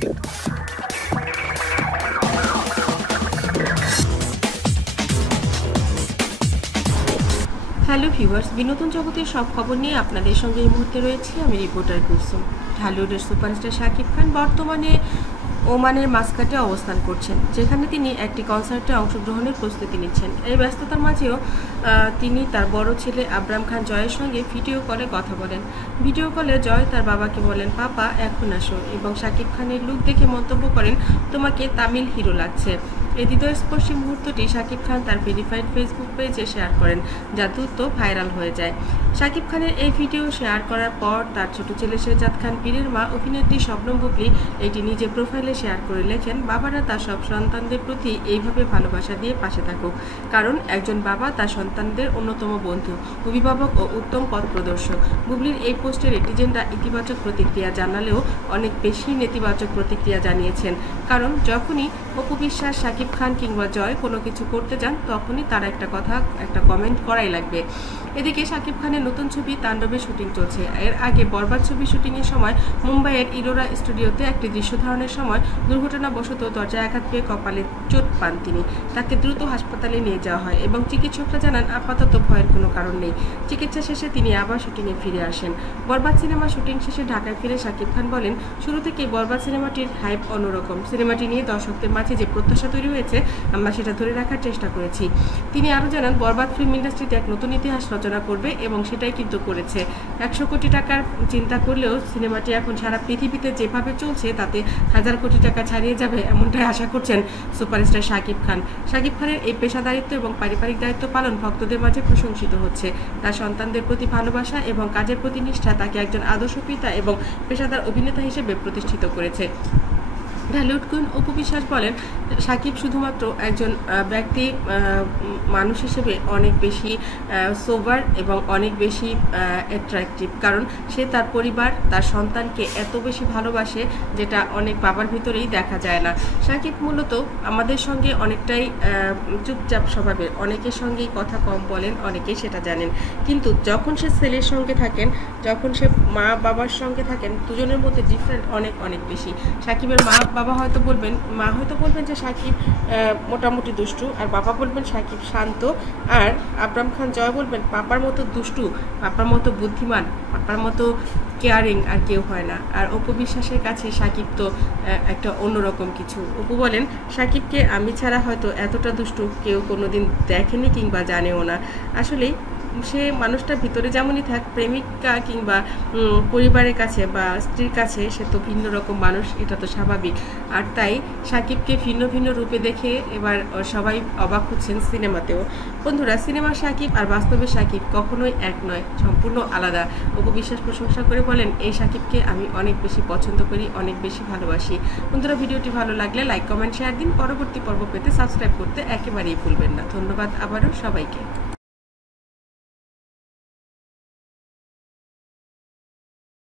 Hello viewers, বিনোদন জগতের সব খবর নিয়ে আপনাদের সঙ্গে এই মুহূর্তে রয়েছি আমি রিপোর্টার কুলসুম। ঢালিউডের সুপারস্টার শাকিব খান বর্তমানে ওমানের মাস্কাটে অবস্থান করছেন, যেখানে তিনি একটি কনসার্টে অংশগ্রহণের প্রস্তুতি নিচ্ছেন। এই ব্যস্ততার মাঝেও তিনি তার বড় ছেলে আবরাম খান জয়ের সঙ্গে ভিডিও কলে কথা বলেন। ভিডিও কলে জয় তার বাবাকে বলেন, পাপা এখন আসো, এবং শাকিব খানের লুক দেখে মন্তব্য করেন, তোমাকে তামিল হিরো লাগছে। এই হৃদয়স্পর্শী মুহূর্তটি শাকিব খান তার ভেরিফাইড ফেসবুক পেজে শেয়ার করেন, যা দ্রুত ভাইরাল হয়ে যায়। শাকিব খানের এই ভিডিও শেয়ার করার পর তার ছোট ছেলে শেহজাদ খান পীরের মা অভিনেত্রী শবনম বুবলী এটি নিজে প্রোফাইলে শেয়ার করে লেখেন, বাবারা তার সব সন্তানদের প্রতি এইভাবে ভালোবাসা দিয়ে পাশে থাকুক, কারণ একজন বাবা তার সন্তানদের অন্যতম বন্ধু, অভিভাবক ও উত্তম পথ প্রদর্শক। বুবলির এই পোস্টের নেটিজেনরা ইতিবাচক প্রতিক্রিয়া জানালেও অনেক বেশি নেতিবাচক প্রতিক্রিয়া জানিয়েছেন, কারণ যখনই অপু বিশ্বাস, শাকিব খান কিংবা জয় কোনো কিছু করতে যান তখনই তার একটা কমেন্ট করাই লাগবে। এদিকে শাকিব খানের নতুন ছবি তাণ্ডবের শুটিং চলছে। এর আগে বরবাদ ছবি শুটিংয়ের সময় মুম্বাইয়ের ইলোরা স্টুডিওতে একটি দৃশ্য ধারণের সময় দুর্ঘটনাবশত দরজায় আঘাত পেয়ে কপালে চোট পান তিনি। তাকে দ্রুত হাসপাতালে নিয়ে যাওয়া হয় এবং চিকিৎসকরা জানান আপাতত ভয়ের কোনো কারণ নেই। চিকিৎসা শেষে তিনি আবার শুটিংয়ে ফিরে আসেন। বরবাদ সিনেমা শুটিং শেষে ঢাকায় ফিরে শাকিব খান বলেন, শুরু থেকেই বরবাদ সিনেমাটির হাইপ অন্যরকম। সিনেমাটি নিয়ে দর্শকদের মাঝে যে প্রত্যাশা তৈরি হয়েছে আমরা সেটা ধরে রাখার চেষ্টা করেছি। তিনি আরও জানান, বরবাদ ফিল্ম ইন্ডাস্ট্রিতে এক নতুন ইতিহাস রচনা করবে এবং সেটাই কিন্তু করেছে। 100 কোটি টাকার চিন্তা করলেও সিনেমাটি এখন সারা পৃথিবীতে যেভাবে চলছে তাতে 1000 কোটি টাকা ছাড়িয়ে যাবে, এমনটাই আশা করছেন সুপারস্টার শাকিব খান। শাকিব খানের এই পেশাদারিত্ব এবং পারিবারিক দায়িত্ব পালন ভক্তদের মাঝে প্রশংসিত হচ্ছে। তার সন্তানদের প্রতি ভালোবাসা এবং কাজের প্রতি নিষ্ঠা তাকে একজন আদর্শ পিতা এবং পেশাদার অভিনেতা হিসেবে প্রতিষ্ঠিত করেছে। ঢালিউড কুইন অপু বিশ্বাস বলেন, শাকিব শুধুমাত্র একজন ব্যক্তি মানুষ হিসেবে অনেক বেশি সোবার এবং অনেক বেশি অ্যাট্রাকটিভ, কারণ সে তার পরিবার, তার সন্তানকে এত বেশি ভালোবাসে যেটা অনেক বাবার ভিতরেই দেখা যায় না। শাকিব মূলত আমাদের সঙ্গে অনেকটাই চুপচাপ স্বভাবের, অনেকের সঙ্গেই কথা কম বলেন, অনেকেই সেটা জানেন, কিন্তু যখন সে ছেলের সঙ্গে থাকেন, যখন সে মা বাবার সঙ্গে থাকেন, দুজনের মধ্যে ডিফারেন্ট অনেক অনেক বেশি। শাকিবের মা হয়তো বলবেন যে শাকিব মোটামুটি দুষ্টু, আর বাবা বলবেন শাকিব শান্ত, আর আবরাম খান জয় বলবেন পাপার মতো দুষ্টু, পাপার মতো বুদ্ধিমান, পাপার মতো কেয়ারিং আর কেউ হয় না। আর অপু বিশ্বাসের কাছে শাকিব তো একটা অন্যরকম কিছু। অপু বলেন, শাকিবকে আমি ছাড়া হয়তো এতটা দুষ্টু কেউ কোনোদিন দেখেনি কিংবা জানেও না। আসলে সে মানুষটা ভিতরে যেমনই থাক, প্রেমিকা কিংবা পরিবারের কাছে বা স্ত্রীর কাছে সে তো ভিন্ন রকম মানুষ, এটা তো স্বাভাবিক। আর তাই শাকিবকে ভিন্ন ভিন্ন রূপে দেখে এবার সবাই অবাক হচ্ছেন সিনেমাতেও। বন্ধুরা, সিনেমার শাকিব আর বাস্তবের শাকিব কখনোই এক নয়, সম্পূর্ণ আলাদা। অপু বিশ্বাস প্রশংসা করে বলেন, এই শাকিবকে আমি অনেক বেশি পছন্দ করি, অনেক বেশি ভালোবাসি। বন্ধুরা, ভিডিওটি ভালো লাগলে লাইক, কমেন্ট, শেয়ার দিন। পরবর্তী পর্ব পেতে সাবস্ক্রাইব করতে একেবারেই ভুলবেন না। ধন্যবাদ আবারও সবাইকে।